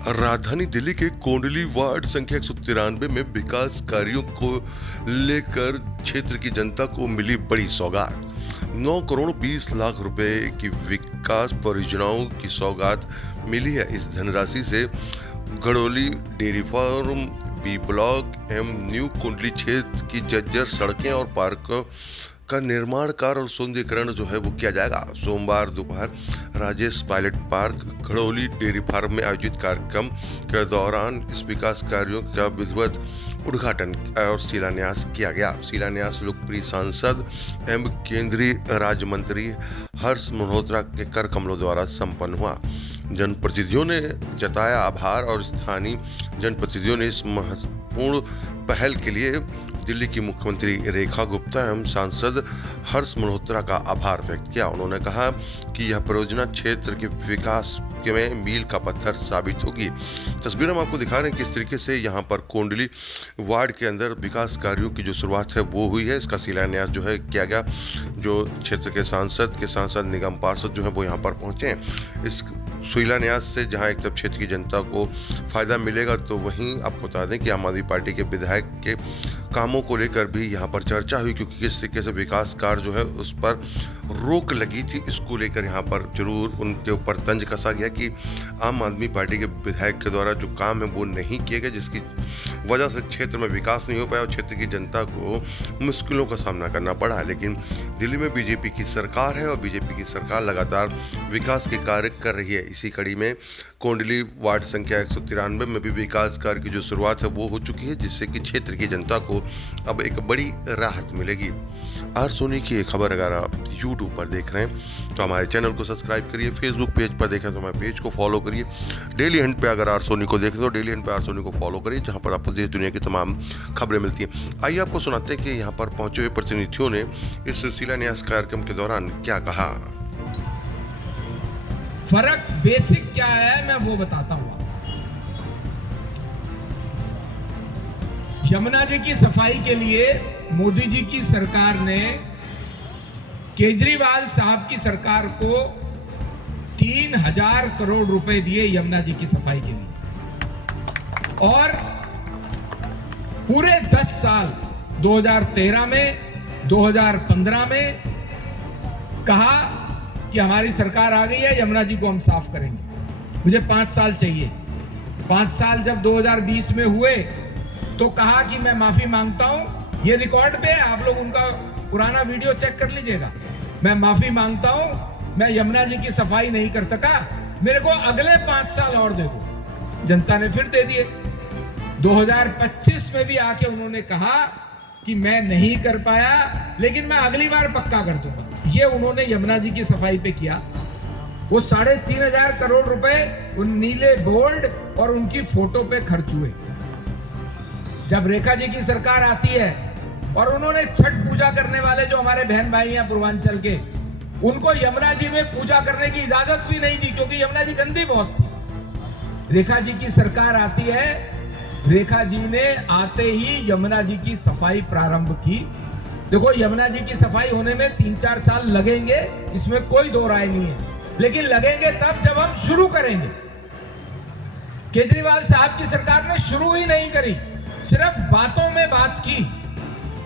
राजधानी दिल्ली के कोंडली वार्ड संख्या 193 में विकास कार्यों को लेकर क्षेत्र की जनता को मिली बड़ी सौगात। 9 करोड़ 20 लाख रुपए की विकास परियोजनाओं की सौगात मिली है। इस धनराशि से गड़ोली डेयरी फार्म, बी ब्लॉक एवं न्यू कुंडली क्षेत्र की जर्जर सड़कें और पार्कों का निर्माण कार्य और सौंदर्यीकरण जो है वो किया जाएगा। सोमवार दोपहर Rajesh Pilot park Gadoli dairy farm में आयोजित कार्यक्रम के दौरान इस विकास कार्यों का विधिवत उद्घाटन और शिलान्यास किया गया। शिलान्यास लोकप्रिय सांसद एवं केंद्रीय राज्य मंत्री हर्ष मल्होत्रा के कर कमलों द्वारा संपन्न हुआ। जनप्रतिनिधियों ने जताया आभार और स्थानीय जनप्रतिनिधियों ने इस महत्वपूर्ण पहल के लिए दिल्ली की मुख्यमंत्री रेखा गुप्ता एवं सांसद हर्ष मल्होत्रा का आभार व्यक्त किया। उन्होंने कहा कि यह परियोजना क्षेत्र के विकास में मील का पत्थर साबित होगी। तस्वीर हम आपको दिखा रहे हैं किस तरीके से यहाँ पर कोंडली वार्ड के अंदर विकास कार्यों की जो शुरुआत है वो हुई है। इसका शिलान्यास जो है किया गया। जो क्षेत्र के सांसद निगम पार्षद जो है वो यहाँ पर पहुंचे हैं। इस शिलान्यास से जहां एक तरफ क्षेत्र की जनता को फायदा मिलेगा तो वहीं आपको बता दें कि आम आदमी पार्टी के विधायक के कामों को लेकर भी यहां पर चर्चा हुई, क्योंकि किस तरीके से विकास कार्य जो है उस पर रोक लगी थी। इसको लेकर यहां पर जरूर उनके ऊपर तंज कसा गया कि आम आदमी पार्टी के विधायक के द्वारा जो काम है वो नहीं किए गए, जिसकी वजह से क्षेत्र में विकास नहीं हो पाया और क्षेत्र की जनता को मुश्किलों का सामना करना पड़ा। लेकिन दिल्ली में बीजेपी की सरकार है और बीजेपी की सरकार लगातार विकास के कार्य कर रही है। इसी कड़ी में कोंडली वार्ड संख्या 193 में भी विकास कार्य की जो शुरुआत है वो हो चुकी है, जिससे कि क्षेत्र की जनता को अब एक बड़ी राहत मिलेगी। आर सोनी की खबर अगर आप यूट्यूब पर देख रहे हैं तो हमारे चैनल को सब्सक्राइब करिए, फेसबुक पेज पर देखें तो हमारे पेज को फॉलो करिए। डेली हंट पे अगर आर सोनी को देखें तो डेली हंट पे आर सोनी को फॉलो करिए, जहां पर आपको देश दुनिया की तमाम खबरें मिलती हैं। आइए आपको सुनाते हैं कि यहाँ पर पहुंचे हुए प्रतिनिधियों ने इस शिलान्यास कार्यक्रम के दौरान क्या कहा। फर्क बेसिक क्या है मैं वो बताता हूं। यमुना जी की सफाई के लिए मोदी जी की सरकार ने केजरीवाल साहब की सरकार को 3000 करोड़ रुपए दिए यमुना जी की सफाई के लिए, और पूरे 10 साल 2013 में 2015 में कहा कि हमारी सरकार आ गई है, यमुना जी को हम साफ करेंगे। मुझे 5 साल चाहिए। 5 साल जब 2020 में हुए तो कहा कि मैं माफी मांगता हूं, ये रिकॉर्ड पे है, आप लोग उनका पुराना वीडियो चेक कर लीजिएगा। मैं माफी मांगता हूं, मैं यमुना जी की सफाई नहीं कर सका, मेरे को अगले 5 साल और दे दो। जनता ने फिर दे दिए। 2025 में भी आके उन्होंने कहा कि मैं नहीं कर पाया, लेकिन मैं अगली बार पक्का कर दूंगा। ये उन्होंने यमुना जी की सफाई पे किया। वो 3500 करोड़ रुपए उन नीले बोर्ड और उनकी फोटो पे खर्च हुए। जब रेखा जी की सरकार आती है और उन्होंने छठ पूजा करने वाले जो हमारे बहन भाई हैं पूर्वांचल के, उनको यमुना जी में पूजा करने की इजाजत भी नहीं दी, क्योंकि यमुना जी गंदी बहुत थी। रेखा जी की सरकार आती है, रेखा जी ने आते ही यमुना जी की सफाई प्रारंभ की। देखो, यमुना जी की सफाई होने में 3-4 साल लगेंगे, इसमें कोई दो राय नहीं है, लेकिन लगेंगे तब जब हम शुरू करेंगे। केजरीवाल साहब की सरकार ने शुरू ही नहीं करी, सिर्फ बातों में बात की,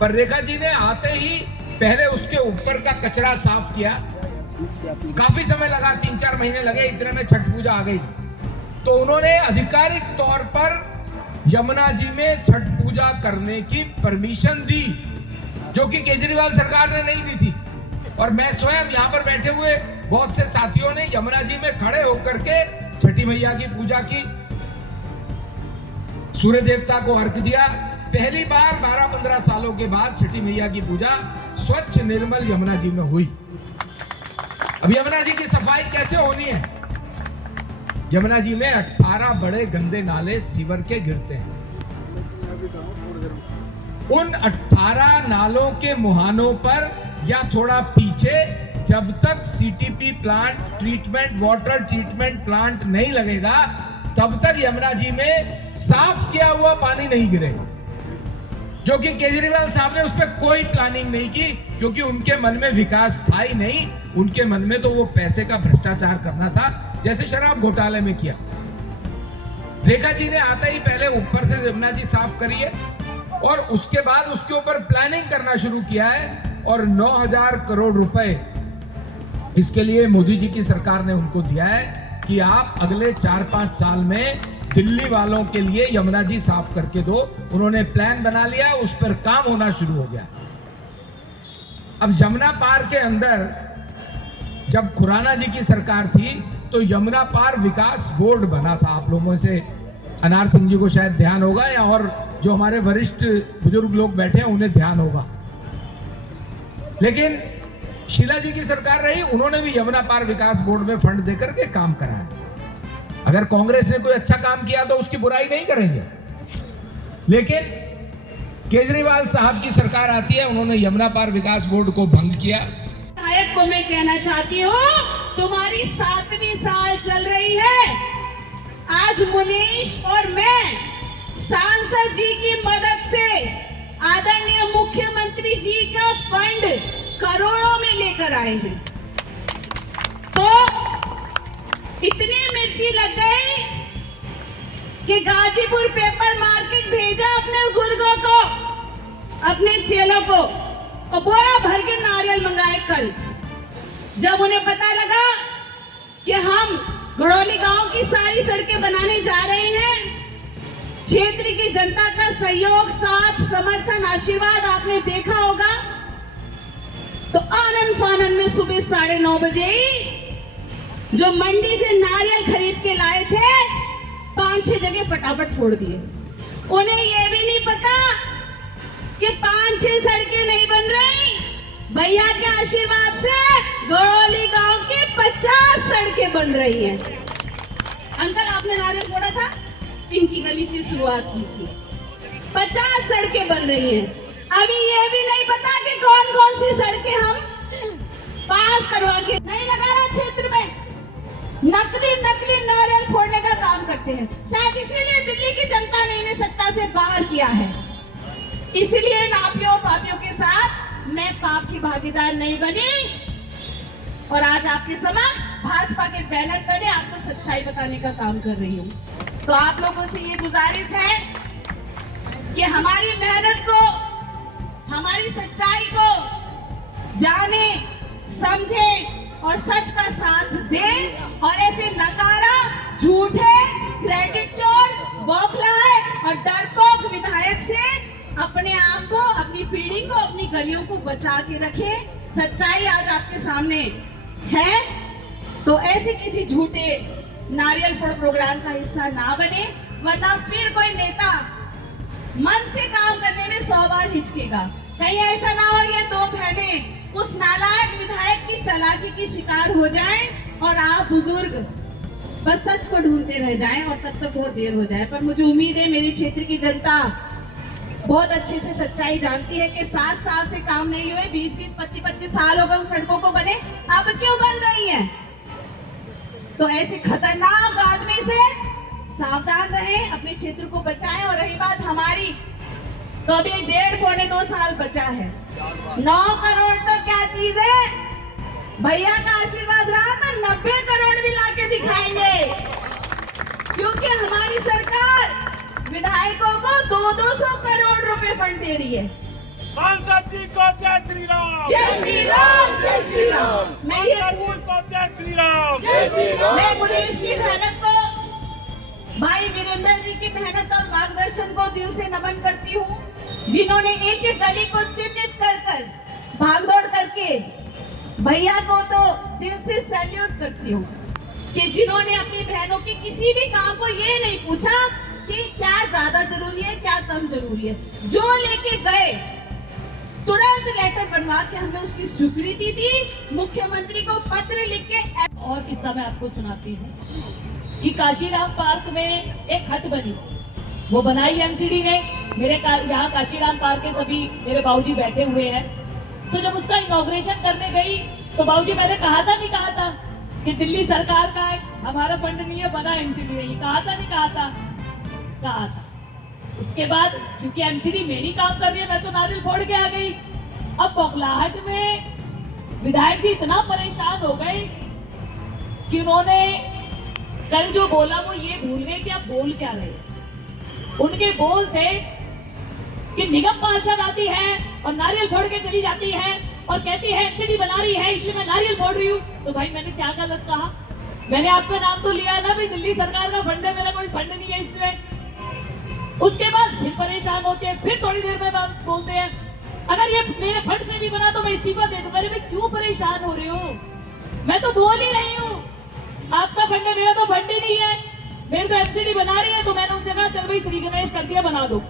पर रेखा जी ने आते ही पहले उसके ऊपर का कचरा साफ किया। काफी समय लगा, 3-4 महीने लगे, इतने में छठ पूजा आ गई। तो उन्होंने आधिकारिक तौर पर यमुना जी में छठ पूजा करने की परमिशन दी, जो कि केजरीवाल सरकार ने नहीं दी थी। और मैं स्वयं यहाँ पर बैठे हुए बहुत से साथियों ने यमुना जी में खड़े होकर के छठी मैया की पूजा की, सूर्य देवता को अर्घ दिया। पहली बार 12-15 सालों के बाद छठी मैया की पूजा स्वच्छ निर्मल यमुना जी में हुई। अब यमुना जी की सफाई कैसे होनी है? यमुना जी में 18 बड़े गंदे नाले सीवर के गिरते हैं। उन 18 नालों के मुहानों पर या थोड़ा पीछे जब तक CTP plant, treatment water treatment plant नहीं लगेगा, तब तक यमुना जी में साफ किया हुआ पानी नहीं गिरेगा। जो कि केजरीवाल साहब ने उस पर कोई प्लानिंग नहीं की, क्योंकि उनके मन में विकास था ही नहीं। उनके मन में तो वो पैसे का भ्रष्टाचार करना था, जैसे शराब घोटाले में किया। रेखा जी ने आते ही पहले ऊपर से यमुना जी साफ करी है और उसके बाद उसके ऊपर प्लानिंग करना शुरू किया है और 9,000 करोड़ रुपए इसके लिए मोदी जी की सरकार ने उनको दिया है कि आप अगले 4-5 साल में दिल्ली वालों के लिए यमुना जी साफ करके दो। उन्होंने प्लान बना लिया, उस पर काम होना शुरू हो गया। अब यमुना पार के अंदर जब खुराना जी की सरकार थी तो यमुना पार विकास बोर्ड बना था। आप लोगों से अनार सिंह जी को शायद ध्यान होगा, या और जो हमारे वरिष्ठ बुजुर्ग लोग बैठे हैं उन्हें ध्यान होगा। लेकिन शीला जी की सरकार रही, उन्होंने भी यमुना पार विकास बोर्ड में फंड देकर के काम कराया। अगर कांग्रेस ने कोई अच्छा काम किया तो उसकी बुराई नहीं करेंगे, लेकिन केजरीवाल साहब की सरकार आती है, उन्होंने यमुना पार विकास बोर्ड को भंग किया। विधायक को मैं कहना चाहती हूँ, तुम्हारी 7वीं साल चल रही है। आज मुनीश और मैं सांसद जी की मदद से आदरणीय मुख्यमंत्री जी का फंड करोड़ों में लेकर आए हैं। तो इतनी मिर्ची लग गई कि गाजीपुर पेपर मार्केट भेजा अपने बुजुर्गों को, अपने चेलों को, और बोरा भर के नारियल मंगाए। कल जब उन्हें पता लगा कि हम घड़ौली गांव की सारी सड़कें बनाने जा रहे हैं, क्षेत्र की जनता का सहयोग, साथ, समर्थन, आशीर्वाद आपने देखा होगा, तो आनंद फानन में सुबह 9:30 बजे ही जो मंडी से नारियल खरीद के लाए थे 5-6 जगह फटाफट फोड़ दिए। उन्हें यह भी नहीं पता कि 5-6 सड़कें नहीं बन रही, भैया के आशीर्वाद से घड़ौली गांव की 50 सड़कें बन रही हैं। अंकल आपने नारियल फोड़ा था, पिंकी गली से शुरुआत की थी, 50 सड़कें बन रही हैं। अभी ये भी नहीं पता कि कौन कौन सी सड़कें हम पास करवा के नहीं लगा रहा। क्षेत्र में नकली नारियल फोड़ने का काम करते हैं। शायद इसीलिए दिल्ली की जनता ने इन्हें सत्ता से बाहर किया है। इसलिए नापियों पापियों के साथ मैं पाप की भागीदार नहीं बनी और आज आपके समक्ष भाजपा के बैनर तले आपको सच्चाई बताने का काम कर रही हूँ। तो आप लोगों से ये गुजारिश है कि हमारी मेहनत को, हमारी सच्चाई को जाने, समझे और सच का साथ दें और ऐसे नकारा, झूठे, क्रेडिट चोर, बौखलाए और डरपोक विधायक से अपने आप को, अपनी पीढ़ी को, अपनी गलियों को बचा के रखें। सच्चाई आज आपके सामने है, तो ऐसे किसी झूठे नारियल फोड़ प्रोग्राम का हिस्सा ना बने, वरना फिर कोई नेता मन से काम करने में 100 बार हिचकेगा। कहीं ऐसा ना हो ये 2 बहनें उस नालायक विधायक की चालाकी की शिकार हो जाएं और आप बुजुर्ग बस सच को ढूंढते रह जाएं और तब तक बहुत देर हो जाए। पर मुझे उम्मीद है मेरी क्षेत्र की जनता बहुत अच्छे से सच्चाई जानती है कि 7 साल से काम नहीं हुए, 20-20, 25-25 साल हो गए उन सड़कों को बने, अब क्यों बन रही है? तो ऐसे खतरनाक आदमी से सावधान रहें, अपने क्षेत्र को बचाएं। और रही बात हमारी, तो अभी 1.5-2 साल बचा है। 9 करोड़ तो क्या चीज है, भैया का आशीर्वाद रहा तो 90 करोड़ भी लाके दिखाएंगे, क्योंकि हमारी सरकार विधायकों को 200 करोड़ रुपए फंड दे रही है। सांसद जी को जय श्री राम, जय श्री राम, जय श्री राम। मैं ये को जय श्री राम, जय श्री राम। मैं मुनीश की मेहनत को, भाई वीरेंद्र जी की मेहनत और मार्गदर्शन को दिल से नमन करती हूँ, जिन्होंने एक एक गली को चिन्हित कर भागदौड़ करके, भैया को तो दिल से सैल्यूट करती हूँ कि जिन्होंने अपनी बहनों के किसी भी काम को ये नहीं पूछा कि क्या ज्यादा जरूरी है, क्या कम जरूरी है, जो लेके गए तुरंत लेटर बनवा के हमें उसकी स्वीकृति दी, मुख्यमंत्री को पत्र लिख के। और किस्सा मैं आपको सुनाती हूँ कि काशीराम पार्क में एक हट बनी, वो बनाई एमसीडी ने। मेरे यहाँ काशीराम पार्क के सभी मेरे बाबूजी बैठे हुए हैं, तो जब उसका इनॉग्रेशन करने गई तो बाबूजी मैंने कहा था नहीं कहा था कि दिल्ली सरकार का है, हमारा फंड नहीं है, बना एमसीडी नहीं, कहा था नहीं कहा था, कहा था। उसके बाद क्योंकि एमसीडी मेरी काम कर रही है, मैं तो नारियल फोड़ के आ गई। अब बौखलाहट में विधायक जी इतना परेशान हो गए कि उन्होंने कल जो बोला वो ये भूल गए कि आप बोल क्या रहे हैं। उनके बोल थे कि निगम पार्षद आती है और नारियल फोड़ के चली जाती है और कहती है एमसीडी बना रही है इसलिए मैं नारियल फोड़ रही हूँ। तो भाई मैंने क्या गलत कहा? मैंने आपका नाम तो लिया है ना, भाई दिल्ली सरकार का फंड है, मेरा कोई फंड नहीं है इसमें। उसके बाद फिर परेशान होते हैं, फिर थोड़ी देर में बात बोलते हैं अगर ये मेरे फंड से नहीं बना तो मैं इस्तीफा दे दूंगा। अरे भाई क्यों परेशान हो रहे हो? मैं तो बोल ही रही हूँ आपका फंड है, मेरा तो फंड ही नहीं है। मेरे तो एमसीडी बना रही है तो मैंने उनसे कहा चल भाई श्री गणेश कर दिया, बना दो।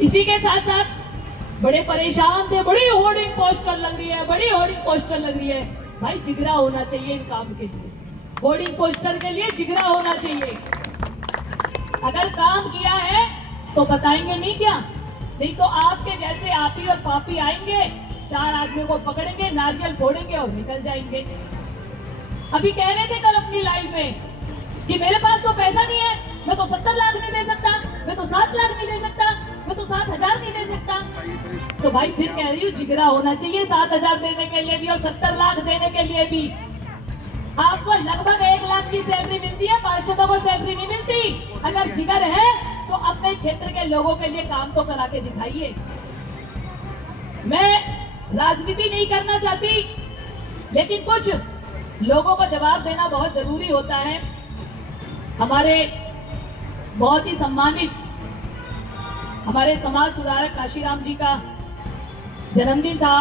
इसी के साथ साथ बड़े परेशान थे, बड़ी होर्डिंग पोस्टर लग रही है, बड़ी होर्डिंग पोस्टर लग रही है। भाई जिगरा होना चाहिए इन काम के लिए, होर्डिंग पोस्टर के लिए जिगरा होना चाहिए। अगर काम किया है तो बताएंगे नहीं क्या? नहीं तो आपके जैसे आपी और पापी आएंगे, 4 आदमियों को पकड़ेंगे, नारियल फोड़ेंगे और निकल जाएंगे। अभी कह रहे थे कल अपनी लाइव में कि मेरे पास तो पैसा नहीं है, मैं तो 70 लाख नहीं दे सकता, मैं तो 7 लाख नहीं दे सकता, मैं तो 7,000 नहीं दे सकता। तो भाई फिर कह रही हूँ जिगरा होना चाहिए 7,000 देने के लिए भी और 70 लाख देने के लिए भी। आपको लगभग 1 लाख की सैलरी मिलती है, पार्षदों को सैलरी नहीं मिलती। अगर जिगर है तो अपने क्षेत्र के लोगों के लिए काम तो करा के दिखाइए। मैं राजनीति नहीं करना चाहती, लेकिन कुछ लोगों को जवाब देना बहुत जरूरी होता है। हमारे बहुत ही सम्मानित हमारे समाज सुधारक काशीराम जी का जन्मदिन था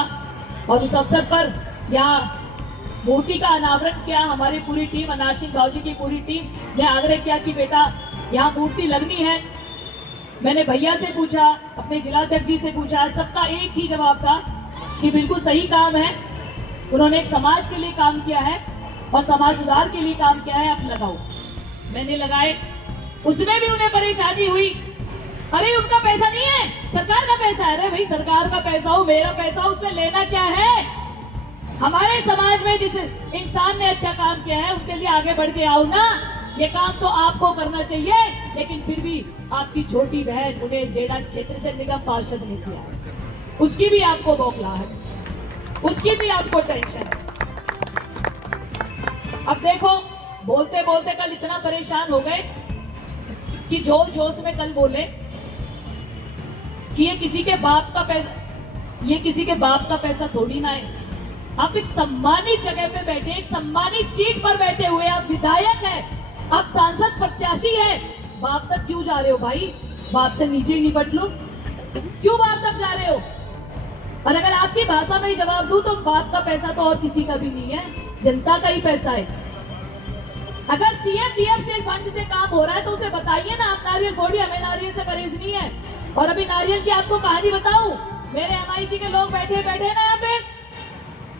और उस अवसर पर यहाँ मूर्ति का अनावरण किया। हमारी पूरी टीम, अनार सिंह भाव जी की पूरी टीम ने आग्रह किया कि बेटा यहाँ मूर्ति लगनी है। मैंने भैया से पूछा, अपने जिलाध्यक्ष जी से पूछा, सबका एक ही जवाब था कि बिल्कुल सही काम है। उन्होंने एक समाज के लिए काम किया है और समाज सुधार के लिए काम किया है, आप लगाओ। मैंने लगाए, उसमें भी उन्हें परेशानी हुई। अरे उनका पैसा नहीं है, सरकार का पैसा है। अरे भाई सरकार का पैसा हो, मेरा पैसा हो, उससे लेना क्या है? हमारे समाज में जिस इंसान ने अच्छा काम किया है उसके लिए आगे बढ़ के आओ ना। ये काम तो आपको करना चाहिए, लेकिन फिर भी आपकी छोटी बहन उन्हें जेड़ा क्षेत्र से निगम पार्षद ने किया है, उसकी भी आपको बौखला है, उसकी भी आपको टेंशन है। अब देखो बोलते बोलते कल इतना परेशान हो गए कि जोश जोश में कल बोले कि ये किसी के बाप का पैसा, ये किसी के बाप का पैसा थोड़ी ना है। आप एक सम्मानित जगह पे बैठे, एक सम्मानित सीट पर बैठे हुए, आप विधायक हैं, आप सांसद प्रत्याशी हैं, बाप तक क्यों जा रहे हो भाई? बाप से नीचे ही निपट लो, क्यों बाप तक जा रहे हो? और अगर आपकी भाषा में ही जवाब दूं तो बाप का पैसा तो और किसी का भी नहीं है, जनता का ही पैसा है। अगर सीएम डीएम से फंड से काम हो रहा है तो उसे बताइए ना, आप नारियल फोड़िए, हमें नारियल से परहेज नहीं है। और अभी नारियल की आपको कहानी बताऊं, मेरे एमआईटी के लोग बैठे बैठे ना यहाँ पे,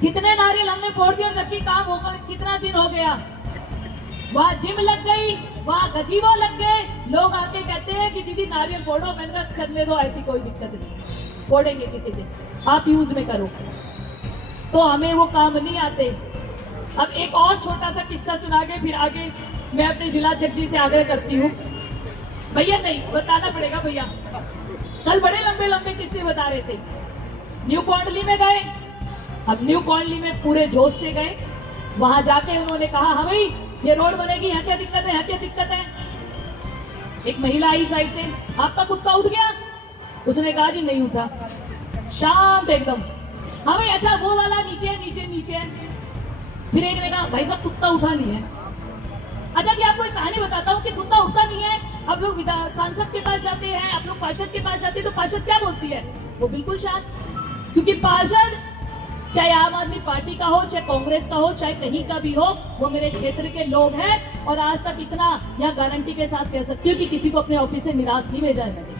कितने नारियल हमने फोड़ दिए, जबकि काम होकर कितना दिन हो गया। वहाँ जिम लग गई, वहाँ गजीबो लग गए, लोग आके कहते हैं कि दीदी नारियल फोड़ो, मैंने करने दो, ऐसी कोई दिक्कत नहीं, फोड़ेंगे किसी दिन, आप यूज में करो। तो हमें वो काम नहीं आते। अब एक और छोटा सा किस्सा सुना के फिर आगे मैं अपने जिलाध्यक्ष जी से आग्रह करती हूँ। भैया नहीं बताना पड़ेगा, भैया कल बड़े लंबे लंबे किस्से बता रहे थे। न्यू कॉलोनी में गए, अब न्यू कॉलोनी में पूरे जोश से गए, वहां जाके उन्होंने कहा हाँ भाई ये रोड बनेगी, यहाँ क्या दिक्कत है, यहाँ क्या दिक्कत है। एक महिला आई साइड से, आपका कुत्ता उठ गया? उसने कहा जी नहीं उठा। शांत एकदम, हाँ भाई अच्छा वो वाला नीचे है, नीचे नीचे है। फिर एक ने कहा भाई साहब कुत्ता उठा नहीं है। अच्छा जी आपको एक कहानी बताता हूँ कि कुत्ता उठता नहीं है। अब लोग सांसद के पास जाते हैं, आप लोग पार्षद के पास जाते हैं, तो पार्षद क्या बोलती है? वो बिल्कुल शांत, क्योंकि पार्षद चाहे आम आदमी पार्टी का हो, चाहे कांग्रेस का हो, चाहे कहीं का भी हो, वो मेरे क्षेत्र के लोग हैं। और आज तक इतना यह गारंटी के साथ कह सकती हूँ कि किसी को अपने ऑफिस से निराश नहीं भेजा है मैंने।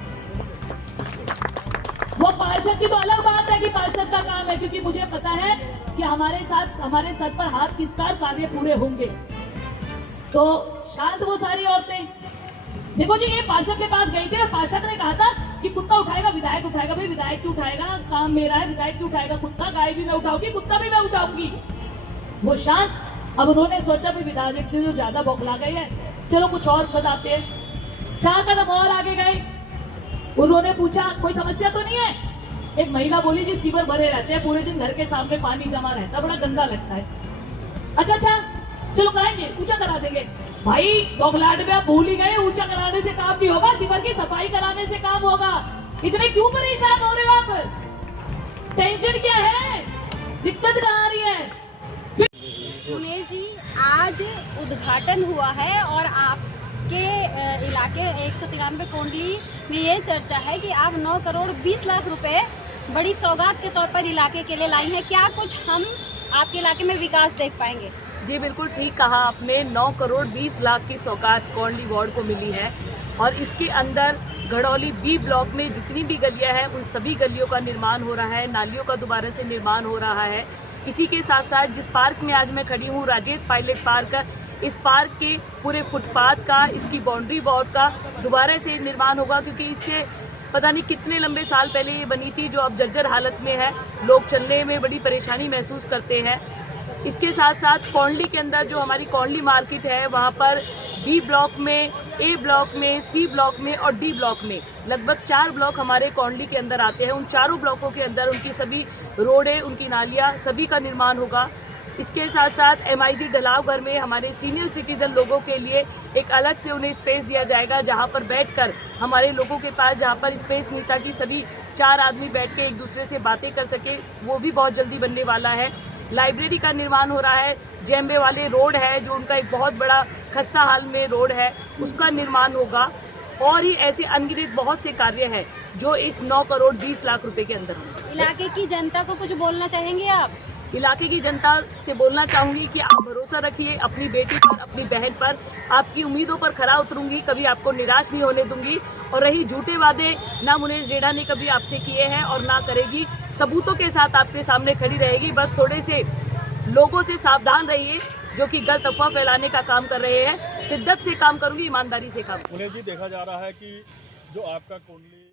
वो पार्षद की तो अलग बात है कि पार्षद का काम है, क्योंकि मुझे पता है कि हमारे साथ हमारे सर पर हाथ किसका कार्य पूरे होंगे। तो शांत वो सारी औरतें। देखो जी ये पार्षद के पास गई थी और पार्षद ने कहा था कि कुत्ता उठाएगा विधायक उठाएगा। भाई विधायक क्यों उठाएगा, काम मेरा है, विधायक क्यों उठाएगा कुत्ता? गाय भी मैं उठाऊंगी, कुत्ता भी मैं उठाऊंगी। वो शांत। अब उन्होंने सोचा भी विधायक जो ज्यादा बौखला गए हैं, चलो कुछ और बताते हैं। 4 कदम और आगे गए, उन्होंने पूछा कोई समस्या तो नहीं है? एक महिला बोली जी सीवर भरे रहते हैं, पूरे दिन घर के सामने पानी जमा रहता है, बड़ा गंदा लगता है। अच्छा चलो कराएंगे, ऊंचा करा देंगे। भाई बौखलाहट में आप भूल ही गए, ऊंचा कराने से काम नहीं होगा, सीवर की सफाई कराने से काम होगा। इतने क्यों परेशान हो रहे हो आप? टेंशन क्या है? दिक्कत कहाँ आ रही है? मुनीश जी, आज उद्घाटन हुआ है और आपके इलाके 193 कोंडली में ये चर्चा है कि आप 9 करोड़ 20 लाख रुपए बड़ी सौगात के तौर पर इलाके के लिए लाई हैं। क्या कुछ हम आपके इलाके में विकास देख पाएंगे? जी बिल्कुल ठीक कहा आपने। 9 करोड़ 20 लाख की सौगात कोंडली वार्ड को मिली है और इसके अंदर घड़ौली बी ब्लॉक में जितनी भी गलियां हैं उन सभी गलियों का निर्माण हो रहा है, नालियों का दोबारा से निर्माण हो रहा है। इसी के साथ साथ जिस पार्क में आज मैं खड़ी हूँ, राजेश पायलट पार्क, इस पार्क के पूरे फुटपाथ का, इसकी बाउंड्री वॉल का दोबारा से निर्माण होगा, क्योंकि इससे पता नहीं कितने लंबे साल पहले ये बनी थी, जो अब जर्जर हालत में है। लोग चलने में बड़ी परेशानी महसूस करते हैं। इसके साथ साथ कोंडली के अंदर जो हमारी कोंडली मार्केट है, वहाँ पर बी ब्लॉक में, ए ब्लॉक में, सी ब्लॉक में और डी ब्लॉक में लगभग 4 ब्लॉक हमारे कोंडली के अंदर आते हैं। उन चारों ब्लॉकों के अंदर उनकी सभी रोडें, उनकी नालियाँ, सभी का निर्माण होगा। इसके साथ साथ MIG ढलाव घर में हमारे सीनियर सिटीजन लोगों के लिए एक अलग से उन्हें स्पेस दिया जाएगा, जहां पर बैठकर हमारे लोगों के पास, जहां पर स्पेस नहीं था कि सभी 4 आदमी बैठ के एक दूसरे से बातें कर सके, वो भी बहुत जल्दी बनने वाला है। लाइब्रेरी का निर्माण हो रहा है। जेम्बे वाले रोड है जो उनका एक बहुत बड़ा खस्ता हाल में रोड है, उसका निर्माण होगा। और ही ऐसे अनगिनत बहुत से कार्य हैं जो इस 9 करोड़ 20 लाख रुपए के अंदर होंगे। इलाके की जनता को कुछ बोलना चाहेंगे आप? इलाके की जनता से बोलना चाहूँगी कि आप भरोसा रखिए अपनी बेटी पर, अपनी बहन पर। आपकी उम्मीदों पर खरा उतरूंगी, कभी आपको निराश नहीं होने दूंगी। और रही झूठे वादे, ना मुनीश जेड़ा ने कभी आपसे किए हैं और ना करेगी। सबूतों के साथ आपके सामने खड़ी रहेगी। बस थोड़े से लोगों से सावधान रहिए जो कि गलत अफवाह फैलाने का काम कर रहे हैं। शिद्दत से काम करूंगी, ईमानदारी से काम। मुनीश जी, देखा जा रहा है कि जो आपका कोंडली